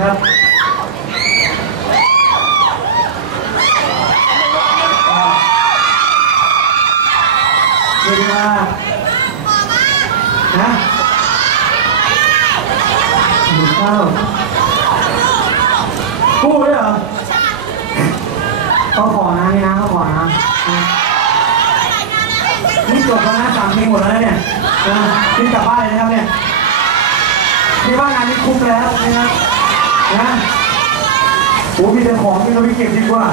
ครับเรียกว่านะหมูข้าวกู้ด้วยเหรอเขาขอนะนี่นะเขาขอนะนี่จบแล้วนะสามเพลงหมดแล้วนะเนี่ยนะนี่กลับบ้านเลยนะครับเนี่ยนี่ว่างานนี้คุ้มแล้วนะครับ นะโอ้มีแต่ของที่เราไปเก็บดีกว่า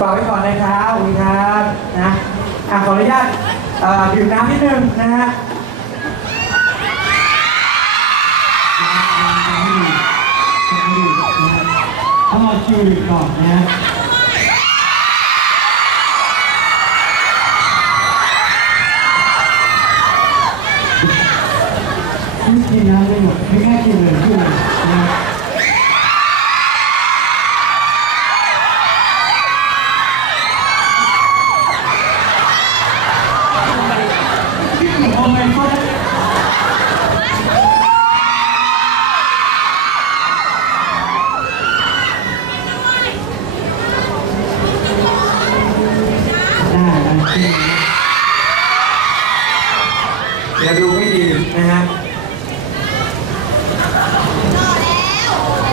ฝากไว้ก่อนนะครับขอบคุณครับนะอะขออนุญาตเอ่อดื่มน้ำนิดนึงนะฮะถ้าเราคิวดื่มก่อนนะฮะไม่กินน้ำเลยหมดไม่แค่กินเลยกินเลยนะฮะ Oh my god. เดี๋ยวดูไม่ดีนะฮะ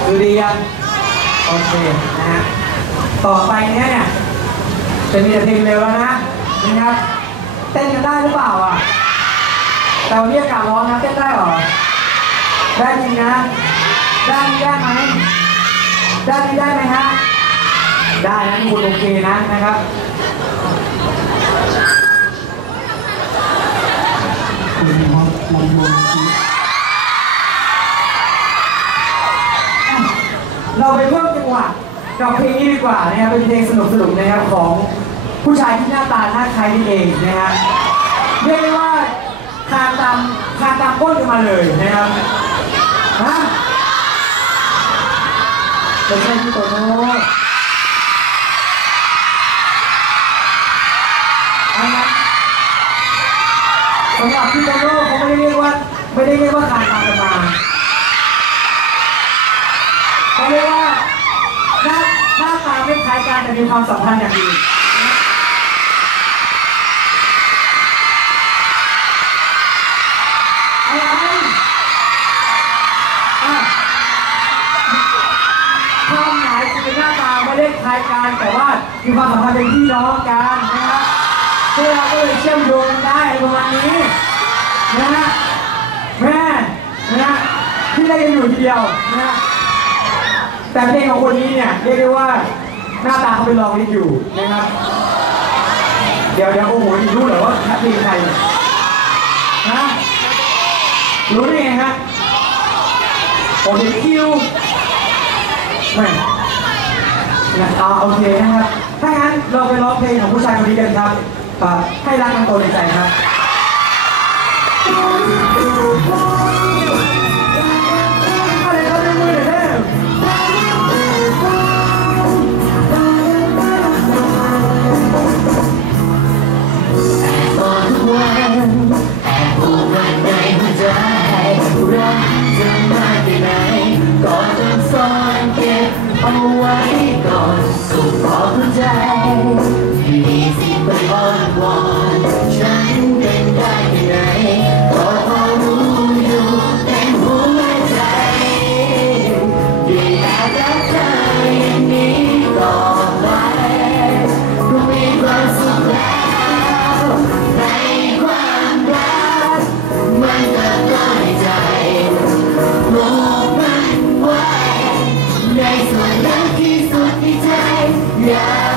ดูดียังโอเคนะฮะต่อไปเนี้ยเนี่ยจะมีแต่เพลงเร็วแล้วนะนะครับเต้นกันได้หรือเปล่าอะแต่วันนี้อากาศร้อนนะเต้นได้หรอได้จริงนะได้ได้ไหมได้ได้ไหมฮะได้นะทุกคนโอเคนะนะครับ เราไปเพิ่มจังหวะกับเพลงนี้ดีกว่านะครับเป็นเพลงสนุกๆนะครับของผู้ชายที่หน้าตาหน้าคล้ายนี่เองนะฮะเรียกได้ว่าคานตามคานตามก้นกันมาเลยนะครับฮะไม่ใช่พี่โตโน่อันนั้นสำหรับพี่โตโน่ ไม่ได้เรียกว่าคานตามกันมาเขาเรียกว่าหน้าหน้าตาไม่คล้ายกันแต่มีความสัมพันธ์อย่างดีอะไรอะความหมายคือหน้าตาไม่ได้คล้ายกันแต่ว่ามีความสัมพันธ์เป็นพี่น้องกันนะครับพวกเราก็เลยเชื่อมโยงได้ประมาณนี้นะฮะ ได้กันอยู่ทีเดียวนะฮะแต่เพลงของคนนี้เนี่ยเรียกได้ว่าหน้าตาเขาเป็นรองนิดอยู่นะครับ เดี๋ยวเดี๋ยวโอ้โหนี่รู้เหรอว่าเพลงใครฮะรู้ได้ไงฮะโอ้เห็นคิวแม่นะอ่าโอเคนะครับถ้างั้นเราไปร้องเพลงของผู้ชายคนนี้กันครับให้รักกันโตในใจครับ I'm lucky, lucky time. Now.